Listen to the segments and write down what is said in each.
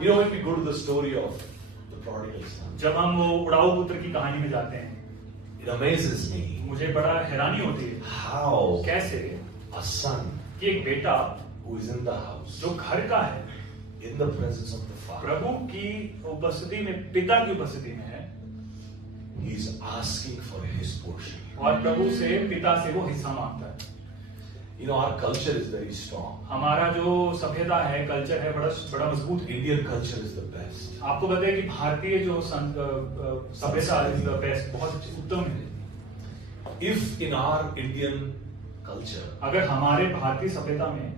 You know, when we go to the story of the prodigal son, जब हम वो उड़ाऊ पुत्र की कहानी में जाते हैं, it amazes me मुझे बड़ा हैरानी होती है how कैसे a son कि एक बेटा who is in the house, जो घर का है, in the presence of the father, प्रभु की उपस्थिति में, पिता की उपस्थिति में है, he is asking for his portion. और प्रभु से, पिता से वो हिस्सा मांगता है। You know, our culture is very strong. हमारा जो सभ्यता है, कल्चर है, बड़ा मजबूत है। Indian culture is the best. आपको पता है कि भारतीय जो सभ्यता इज द बेस्ट, बहुत उत्तम है। If in our Indian culture, अगर हमारे भारतीय सभ्यता में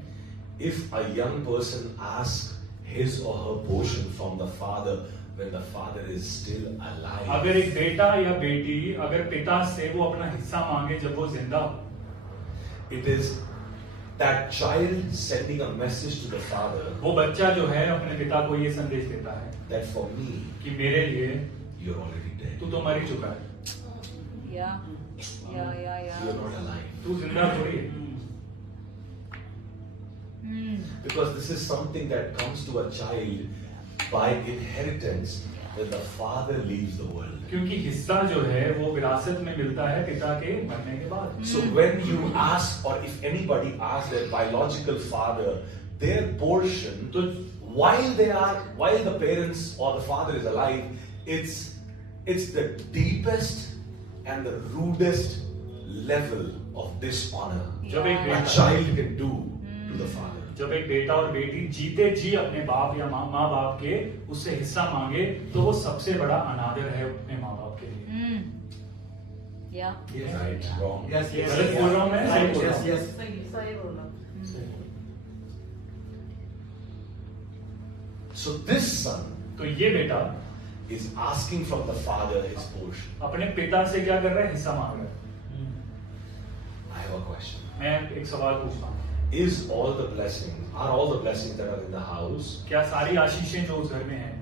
if a young person asks his or her portion from the father when the father is still alive, अगर एक बेटा या बेटी अगर पिता से वो अपना हिस्सा मांगे जब वो जिंदा हो, it is that child sending a message to the father वो बच्चा जो है अपने पिता को ये संदेश देता है that for me, कि मेरे लिए you're already dead. तू तो मर ही चुका है, You're not alive. तू जिंदा थोड़ी है। Because this is something that comes to a child by inheritance when the father leaves the world. क्योंकि हिस्सा जो है वो विरासत में मिलता है पिता के मरने के बाद। So when you ask, or if anybody asks their biological father their portion, तो while the parents or the father is alive, it's the deepest and the rudest level of dishonor जब एक a बेटा child can do to the father. जब एक बेटा और बेटी जीते जी अपने बाप या माँ बाप के उससे हिस्सा मांगे तो वो सबसे बड़ा अनादर है अपने माँ बाप के लिए। Right, wrong. Yes, yes, गलत बोल रहा हूँ मैं, सही बोल रहा हूँ। yes. सही बोला। So this son तो ये बेटा is asking from the father his portion. अपने पिता से क्या कर रहा है, हिस्सा मांग रहा है। I have a question. मैं एक सवाल पूछता हूँ, Are all the blessings that are in the house, क्या सारी आशीषें जो उस घर में हैं,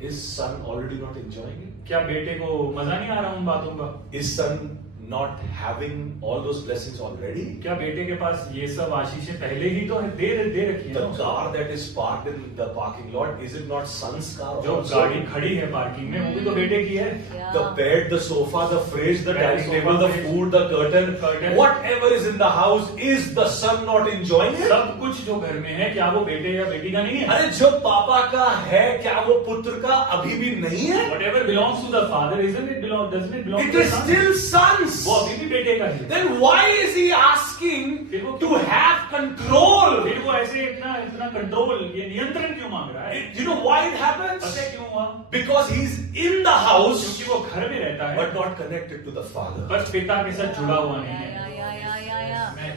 is son already not enjoying it? क्या बेटे को मजा नहीं आ रहा उन बातों का? Is son not having all those blessings already? क्या बेटे के पास ये सब आशीषें पहले ही तो दे रखी है The ना? car that is parked in the parking lot, is it not son's car जो also? गाड़ी खड़ी है पार्किंग में वो भी तो बेटे की है। The bed, the sofa, the fridge, the Bed, dining sofa, table, the fridge, food, the curtain, whatever is in the house, is the son not enjoying it? सब कुछ जो घर में है क्या वो बेटे या बेटी का नहीं है? अरे जो पापा का है क्या वो पुत्र का अभी भी नहीं है? Whatever belongs to the father, doesn't it belong It to the is son? still son's. वो अभी भी बेटे का ही है। Then why is he asking to have control? फिर वो ऐसे इतना कंट्रोल, ये नियंत्रण क्यों मांग रहा है? You know why it happens? पता है क्यों हुआ? Because he's in the house क्योंकि वो घर में रहता है but not connected to the father. बस पिता के साथ जुड़ा हुआ नहीं है।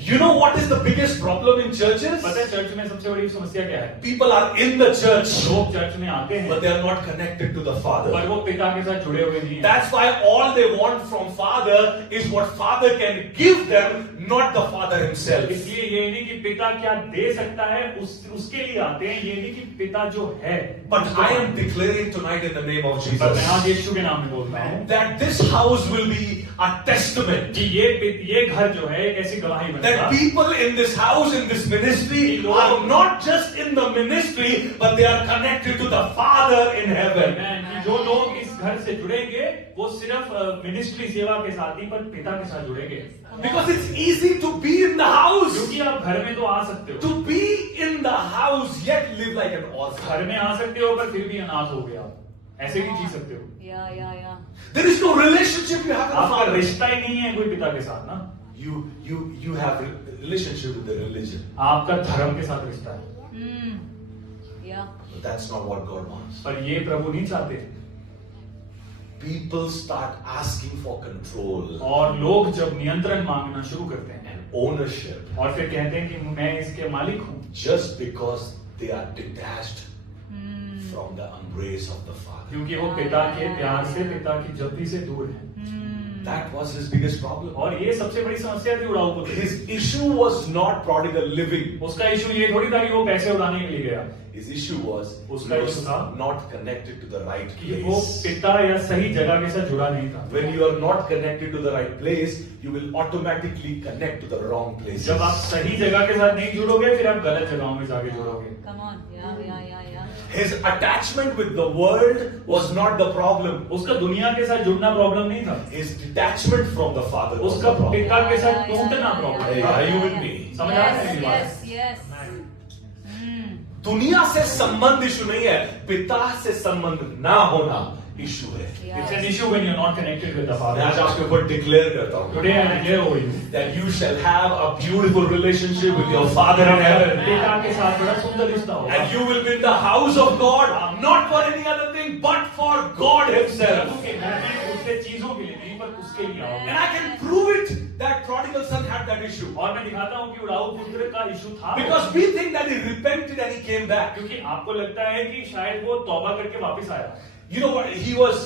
You know what is the biggest problem in churches? पता है चर्च में सबसे बड़ी समस्या क्या है? People are in the church लोग चर्च में आते हैं but they are not connected to the पर father. वो पिता के साथ जुड़े हुए नहीं हैं। That's why all they want from father is what father can give them, not the father himself. इसलिए ये नहीं कि पिता क्या दे सकता है, उसके लिए आते हैं, ये नहीं कि पिता जो है। But I am declaring tonight in the name of पर मैं आज Jesus यीशु के नाम में बोल रहा हूँ that this house will be a testament. कि ये घर जो है एक ऐसी गवाही बनेगा That people in this house, in this ministry, are not just in the ministry, but they are connected to the Father in heaven. कि जो लोग इस घर से जुड़ेंगे वो सिर्फ मिनिस्ट्री सेवा के साथ ही पर पिता के साथ जुड़ेंगे। Because it's easy to be in the house, क्योंकि आप घर में तो आ सकते हो, to be in the house, yet live like an orphan. घर में आ सकते हो पर फिर भी अनाथ हो गया, ऐसे भी जी सकते हो। There is no relationship you have with the आपका Father. रिश्ता ही नहीं है कोई पिता के साथ ना, You have a relationship with the religion. आपका धर्म के साथ रिश्ता है। But that's not what God wants. पर ये प्रभु नहीं चाहते। People start asking for control और लोग जब नियंत्रण मांगना शुरू करते हैं and ownership और फिर कहते हैं कि मैं इसके मालिक हूँ, just because they are detached from the embrace of the Father. क्योंकि वो पिता के प्यार से, पिता की जब्दी से दूर है। That was his biggest problem. और ये सबसे बड़ी समस्या थी उड़ाऊ पुत्र की। His issue was not prodigal living. उसका इशू ये थोड़ी था कि वो पैसे उड़ाने के लिए गया, His issue was he उसका was issue था not connected to the right कि वो place. पिता या सही जगह के साथ जुड़ा नहीं था। When you are not connected to the right place, you will automatically connect to the wrong places. जब आप सही जगह के साथ नहीं जुड़ोगे फिर आप गलत जगहों में जाके जुड़ोगे। Come on. Yeah. His attachment with the world was not the problem. उसका दुनिया के साथ जुड़ना प्रॉब्लम नहीं था, His detachment from the Father was उसका the problem. पिता के साथ टूटना प्रॉब्लम Hey, था। are you with me? समझ आ रहा है मेरी बात? Yes. दुनिया से संबंध इशू नहीं है, पिता से संबंध ना होना इशू है। It's an issue when you're not connected with the मैं Father. आज आपके ऊपर डिक्लेयर करता हूँ Today I declare over you that you shall have a beautiful relationship with your Father in heaven. पिता के साथ बड़ा सुंदर रिश्ता होगा। And you will be in the house of God, not for any other thing, but for God Himself. प्रभु के घर में उसके चीजों के लिए नहीं पर उसके लिए And आओगे। I can prove it that prodigal son had that issue. और मैं दिखाता हूँ कि उड़ाऊ पुत्र का इशू था, Because we think that he repented and he came back. क्योंकि आपको लगता है कि शायद वो तौबा करके वापस आया। You know what? He was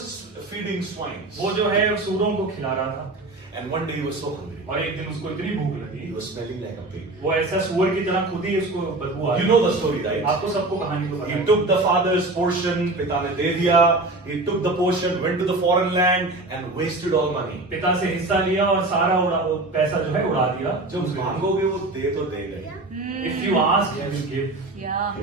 feeding swine. वो जो है सूरों को खिला रहा था, And one day he was so hungry. और एक दिन उसको इतनी भूख लगी, He was smelling like a pig. वो ऐसा सुअर की तरह खुद ही उसको बदबू आ You रही। know the story, right? आपको सबको कहानी तो पता He है। took the father's portion, पिता ने दे दिया. He took the portion, went to the foreign land and wasted all money. पिता से हिस्सा लिया और सारा वो पैसा जो है उड़ा दिया। जो मांगोगे वो दे तो देगा ही. If you ask, he will give. Yeah.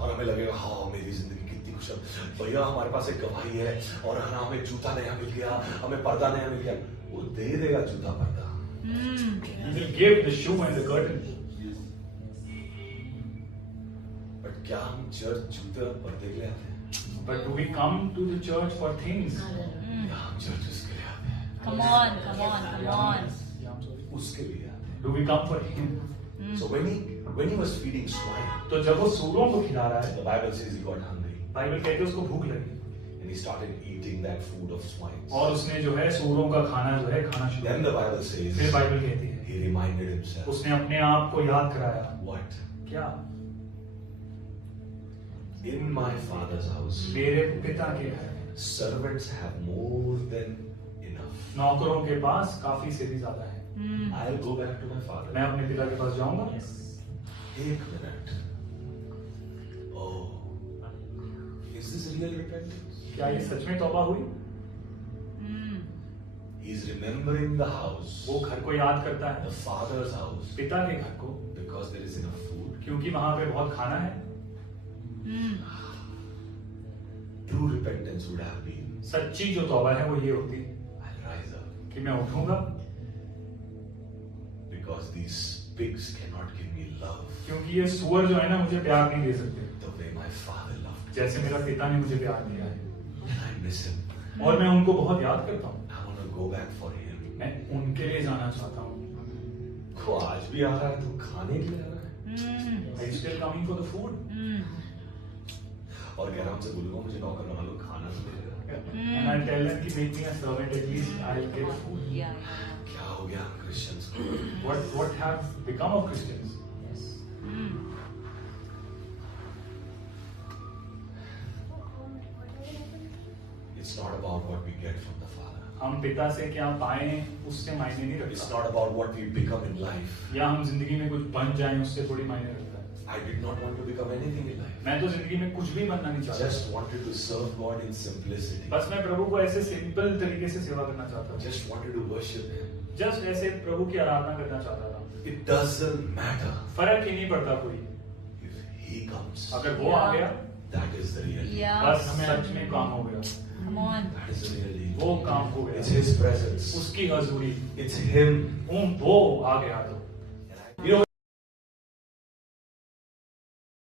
और हमें लगेगा हाँ मेरी जिंदगी कितनी खुशहाल, भैया हमारे पास एक गवाही है और हाँ हमें जूता नया मिल गया, हमें पर्दा नया मिल गया. वो दे देगा जूता पर्दा. He will give the shoe and the curtain. But क्या हम चर्च जूते और पर्दे के लिए आते हैं? But do we come to the church for things? या हम चर्च उसके लिए आते हैं? Come on. उसके लिए आते हैं. Do we come for him? So when he was feeding swine, तो जब वो सूरों को खिला रहा है, the Bible says he got hungry Bible कहते हैं उसको भूख लगी and he started eating that food of swine. और उसने जो है सूरों का खाना जो है खाना शुरू Then किया। the Bible says फिर बाइबल कहती है he reminded himself, उसने अपने आप को याद कराया। what? क्या? In my father's house, मेरे पिता के घर में servants have more than enough. नौकरों के पास काफी से भी ज्यादा है। I'll go back to my father. मैं अपने पिता के पास जाऊंगा। एक minute. Oh, is this real repentance? क्या ये सच में तौबा हुई? He's remembering the house, वो घर को याद करता है, the father's house, पिता के घर को, because there is enough food. क्योंकि वहां पे बहुत खाना है। True repentance would have been, सच्ची जो तौबा है वो ये होती है I'll rise up कि मैं उठूंगा because these pigs cannot give me love क्योंकि ये सुअर जो है ना मुझे प्यार नहीं दे सकते the way my father loved me. जैसे मेरा पिता ने मुझे प्यार दिया है, And I miss him. और मैं उनको बहुत याद करता हूँ। I want to go back for him. मैं उनके लिए जाना चाहता हूँ। को आज भी आ रहा है तो खाने के लिए आ रहा है. Are you still coming for the food? और गैराम से बोलूंगा मुझे नौकर बना लो, खाना तो मिलेगा. And I tell them कि make me a servant, at least I'll get food. Yeah. क्या हो गया क्रिश्चियंस को? What have become of Christians? It's not about what we get from the Father. हम पिता से क्या पाए उससे मायने नहीं It's रखता, not about what we become in life. या हम जिंदगी में कुछ बन जाएं उससे थोड़ी मायने रखता है। I did not want to become anything in life. मैं तो जिंदगी में कुछ भी बनना नहीं चाहता, Just wanted to serve God in simplicity. बस मैं प्रभु को ऐसे सिंपल तरीके से सेवा करना चाहता था, Just wanted to worship Him. Just ऐसे प्रभु की आराधना करना चाहता था। It doesn't matter फर्क ही नहीं पड़ता कोई, if He comes. अगर वो आ गया That is the real deal. Yeah. बस सच में काम हो गया, Come on. That is the real deal. वो काम हो It's गया, His presence. उसकी हजूरी, It's Him. वो आ गया तो You know,